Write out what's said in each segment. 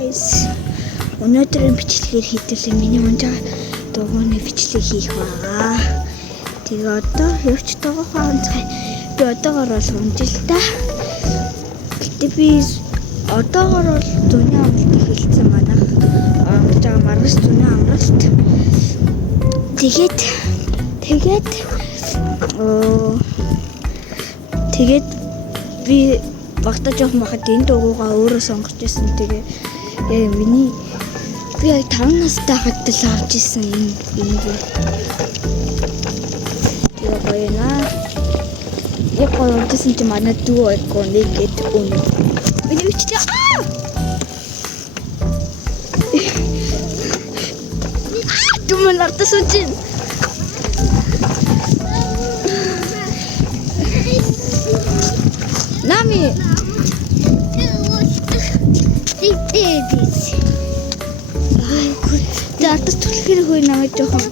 guys. Өнөөдрийн бичлэгээр хийдэлээ миний унжаа дугууны бичлэг хийх байгаа. Тэгээ одоо явж байгаа онцгой. Би одоогоор бол унжил та. Гэтэ би одоогоор бол зуны амралт хэлсэн байна. Онгож байгаа маргас зуны амралт. Тэгээд би багтаа жоох махад энэ дугуугаа өөрөө сонгож байсан. Тэгээ миний би 5 настай хатал авч ирсэн энэ. Тэгээ гоё наа. Яг гоё гэсэн чи манай дүү ойгоо нэгэд өнө. Миний бичлээ Думан артас үчин. Нами. Артас түлхэр хөөе намайг жоохон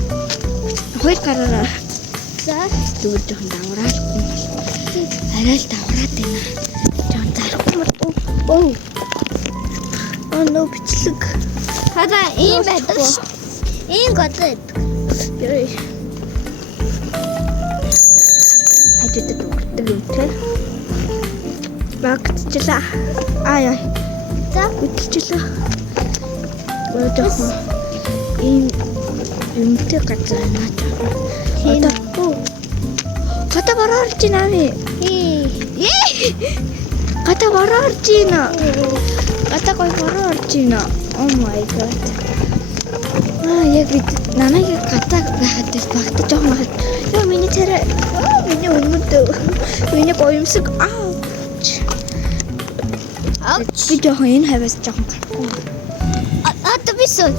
хоёр гараараа. За дүүр жоохон давраалгүй. Арай л давраад байна. Жоохон зарахгүй бол нөө бичлэг. Хада ийм байдаг. Ийм готой. Хажууд дуурдаг юм те. Багтчлаа. Яа. За бүтэлчлээ. Өөрөөр ийм юмтэй газар байна. Гата бараарч байна. Гата бараарч байна. Гата гой бараарч байна. Oh my god. Яг бид намайг гата байхад багтаж жоох махад. Яа миний царай. Миний өмнөд. Миний гоёмсог. Би жоох энэ хавьяас жоох гарахгүй. Одоо би суу.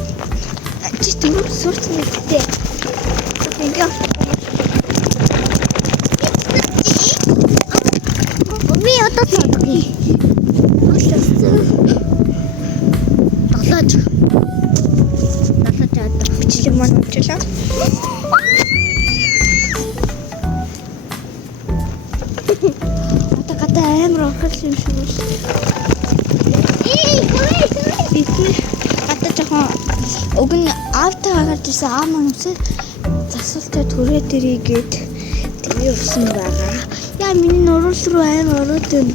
Чи түр сурц нэгтэй. Ингээ. Би одоо суудаггүй. Далаач бичлэг маань унжлаа. Гата амар орхол юм шиг байна. Гата жоохон уг нь автаа гарч ирсэн маань үсээ засалтай түрээ дэрийгээд тэгээ өгсөн байгаа. Яа миний нуруул руу амар ороод байна.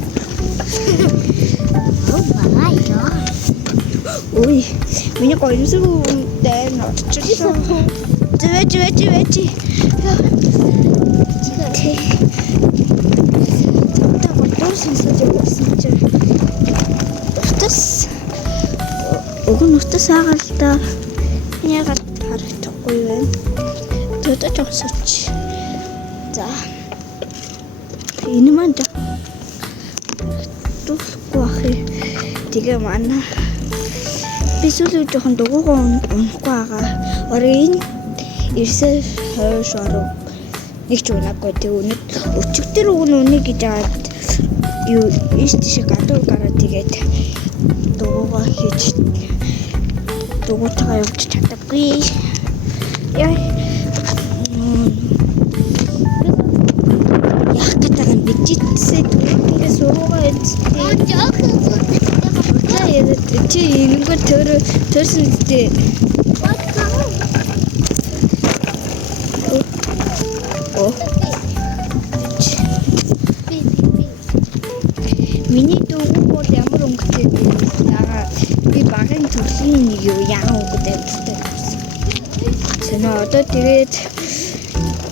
Ой, миний гоёмсог үнтэй норчлоо. Зэвэж. Утас агаалта. Яагаад харагдахгүй вэ? Төдөө жогсооч. За. Энэ маань тусгүй ахи. Тэгээ манай би сүүлийн жоохон дугуйгаа унахгүй байгаа. Орын ирсээ хойш оров. Нэг ч унаагүй тэг өнөд өчигдөр үнэ гэж аваад юу ийш тийш гадуур гараад тэгээд дугуйгаа хийж дугуйтайгаа явж чадахгүй. Яа гэдэг нь бичээдсээ түрүүгээ суруугаа эцтэй. Чи энэгээр төрсөн үстэй. Миний дүү бол ямар өнгөтэй байгаа. Би багын төрлийн нэг юу яан өнгөтэй өстэй. Тэний одоо тэгээд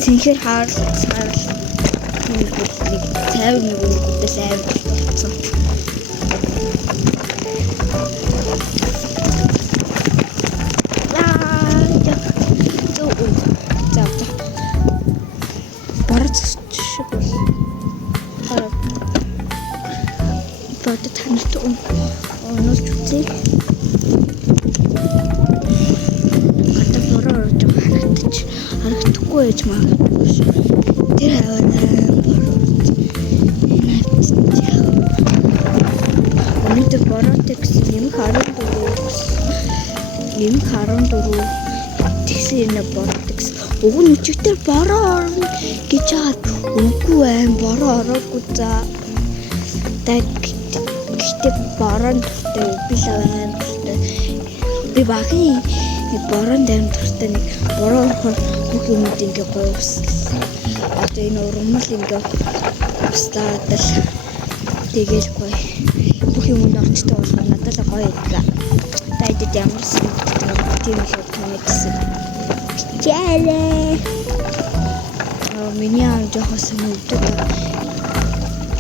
цэнхэр хаалт нэг 51 өнгөтэй амар болсон. Бод танарт онолж үзье. Гата бороо орж харагдахгүй байж магадгүй шүү. Тэр хаваа бороо. Өнөөдөр бороотой гэсэн нэмэх 14 тэгсэн нэг бороотой гэсэн. Уг нь өчигдөр бороо орно гэж хаад үгүй байн бороо ороогүй за. Гэхдээ бороонд би л аваад дуртай. Би багын борон дайм дуртай нэг бороо орохоор бүх юмуд ингээ гоё ууслаа. Одоо энэ урмал ингээ устаад л тэгэл гоё. Бүх юм орчтой болгоо надад л гоё идлээ. Тайдад ямар санагддаг тийм л комедисэн. Чалээ. Миний аав жоохоос нүдтэй.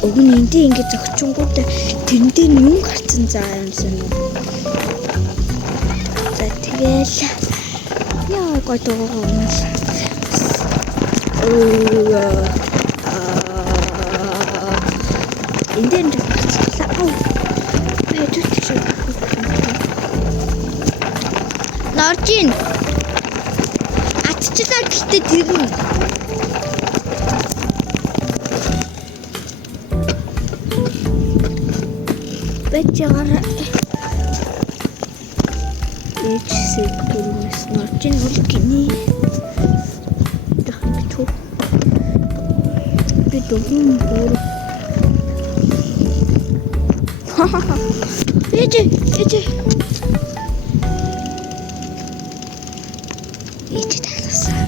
Уг нь энд ингэ зөгчөнгүүд тэрэндээ юм гарцсан заа юмсан. За тэгэл яа готоо гомс. Эндэн дэвчээ. Бэдүүч шиг. Норжин. Атчлаа гэхдээ тэр нь бэчээр эцсэг дөрмөс норжин үлгиний дахбитүү би дөрмөн бүр эжэ талсан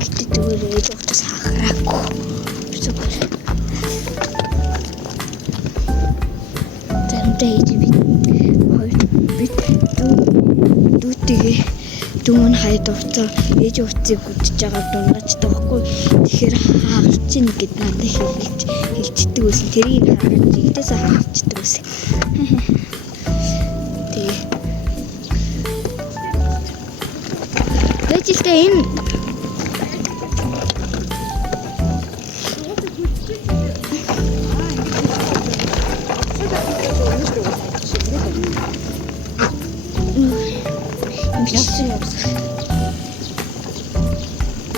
гэдэг дөрөөр ээж учраас хахраагүй зүгээр дээд бид дүүтэйгээ дүүн хайд урцаа ээж урцыг гүдэж байгаа дунгаж таахгүй тэгэхээр хаагч ин гэд надад хэлчихдэг байсан тэрийг хараад игдээсээ хаагчдаг байсан тэгээ ээжтэй энэ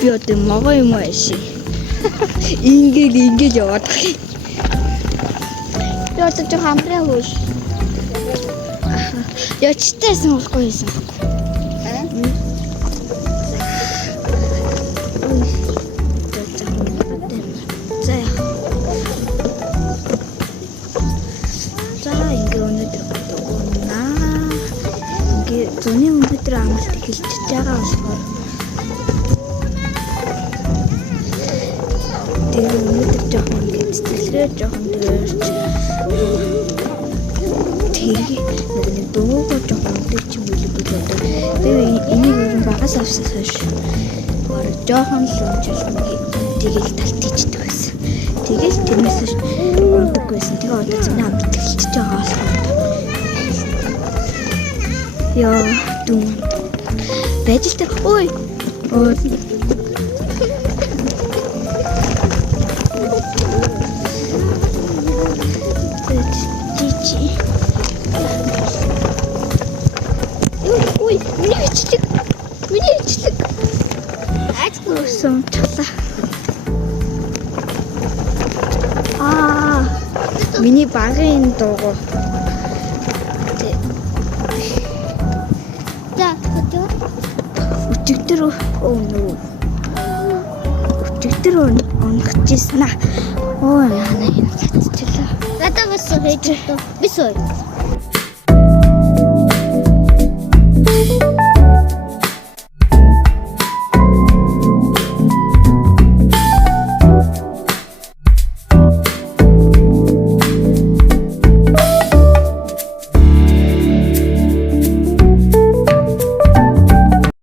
би одоо мага юм ааши. Ингээл яваад байгаа. Би одоо жоо хамраа хөөш. Ячтай сонголгүй байсан. Зуны өнөөдөр амралт эхэлчихэж байгаа болохоор тэр өнөөдөр жоохон ингэж цэцлээ жоохон дээрч тэр нэг дуугаа жоохон өдөр чим үлгэж одоо би энийг өрн багаас авсаас хойш жоохон л унжуулсан тэгэл талт хийждэг байсан. Тэгэл тэрнээс ундаг байсан. Тэгээ одоо зуны амралт эхэлчихэж байгаа болохоор яа дүүн бэжэлтэй ой чичи ой миний ичлэг ажгүйсэн чалаа миний багын дуугаа өчигдөр өчигдөр онгочсэн аа. Оо яана энэ цацчлаа. Надад бас хийж өгдөө. Бис ой.